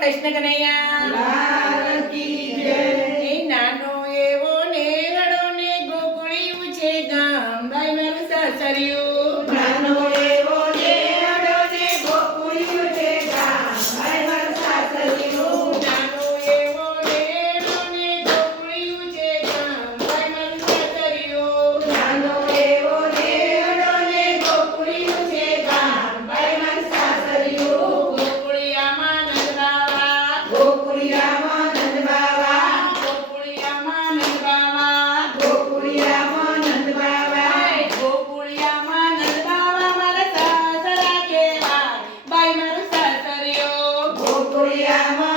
કૃષ્ણ કનૈયા લાલ કી જય. એ નાનો એવો નેહડો ને ગોકુળિયું છે ગામ ભાઈ મારું સાસરિયું નાનો એવો નેહડો ને ગોકુળિયું છે ગામ ભાઈ મારું સાસરિયું. નાનો એવો નેહડો ને ગોકુળિયું છે ગામ ભાઈ મારું સાસરિયું નાનો એવો નેહડો ને ગોકુળિયું છે ગામ ભાઈ મારું સાસરિયું. ગોકુળિયામાં નંદ બાવા ગોકુળિયામાં નંદ બાવા. ગોકુળિયામાં નંદ બાવા ગોકુળિયામાં નંદ બાવા. ગોકુળિયામાં નંદ બાવા મારા સાસરા કેવાય ભાઈ મારું સાસરિયું ગોકુળિયામાં